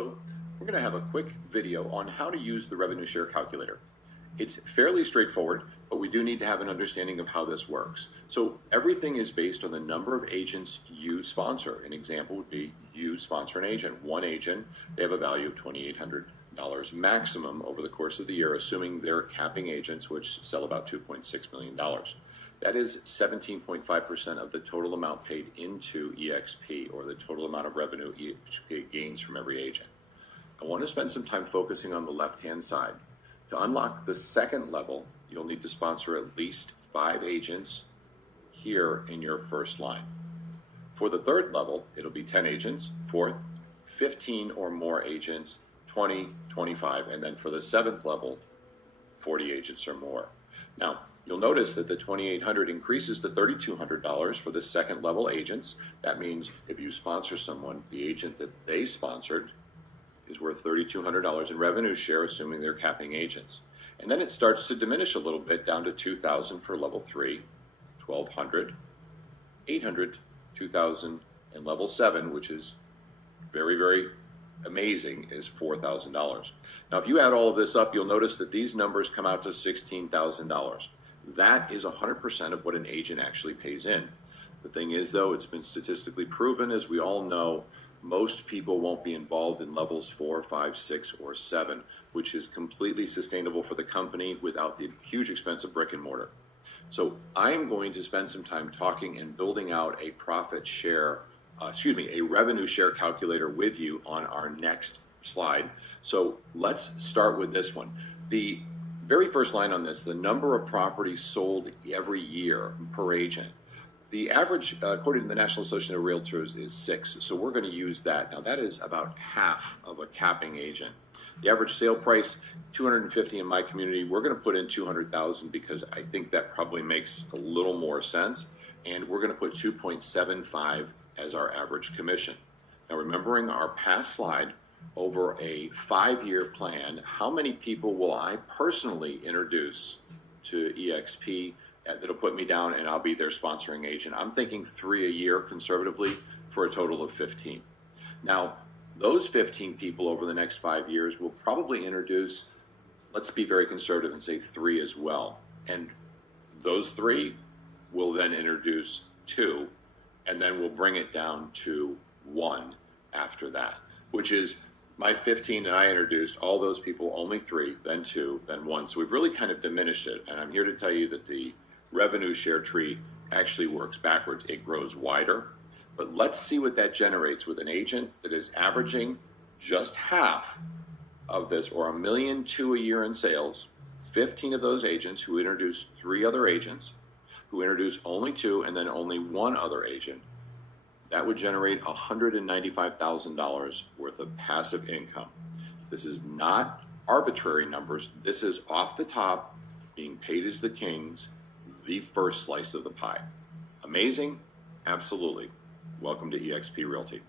Hello, we're going to have a quick video on how to use the revenue share calculator. It's fairly straightforward, but we do need to have an understanding of how this works. So everything is based on the number of agents you sponsor. An example would be you sponsor an agent. One agent, they have a value of $2,800 maximum over the course of the year, assuming they're capping agents, which sell about $2.6 million. That is 17.5% of the total amount paid into EXP, or the total amount of revenue EXP gains from every agent. I want to spend some time focusing on the left-hand side. To unlock the second level, you'll need to sponsor at least 5 agents here in your first line. For the third level, it'll be 10 agents. Fourth, 15 or more agents, 20, 25, and then for the seventh level, 40 agents or more. Now, you'll notice that the $2,800 increases to $3,200 for the second level agents. That means if you sponsor someone, the agent that they sponsored is worth $3,200 in revenue share, assuming they're capping agents. And then it starts to diminish a little bit down to $2,000 for level 3, $1,200, $800, $2,000, and level 7, which is very, very amazing, is $4,000. Now, if you add all of this up, you'll notice that these numbers come out to $16,000. That is 100% of what an agent actually pays in. The thing is, though, it's been statistically proven, as we all know, most people won't be involved in levels 4, 5, 6, or 7, which is completely sustainable for the company without the huge expense of brick and mortar. So I am going to spend some time talking and building out a a revenue share calculator with you on our next slide. So let's start with this one. The very first line on this, the number of properties sold every year per agent. The average, according to the National Association of Realtors, is 6, so we're going to use that. Now, that is about half of a capping agent. The average sale price, $250 in my community. We're going to put in $200,000 because I think that probably makes a little more sense, and we're going to put 2.75 as our average commission. Now, remembering our past slide, over a 5-year plan, how many people will I personally introduce to EXP that'll put me down and I'll be their sponsoring agent? I'm thinking 3 a year conservatively for a total of 15. Now, those 15 people over the next 5 years will probably introduce, let's be very conservative and say 3 as well. And those 3 will then introduce 2, and then we'll bring it down to 1 after that, which is my 15 that I introduced, all those people, only 3, then 2, then 1. So we've really kind of diminished it. And I'm here to tell you that the revenue share tree actually works backwards. It grows wider. But let's see what that generates with an agent that is averaging just half of this, or $1.2 million a year in sales. 15 of those agents who introduce 3 other agents, who introduce only 2, and then only 1 other agent. That would generate $195,000 worth of passive income. This is not arbitrary numbers. This is off the top, being paid as the kings, the first slice of the pie. Amazing? Absolutely. Welcome to EXP Realty.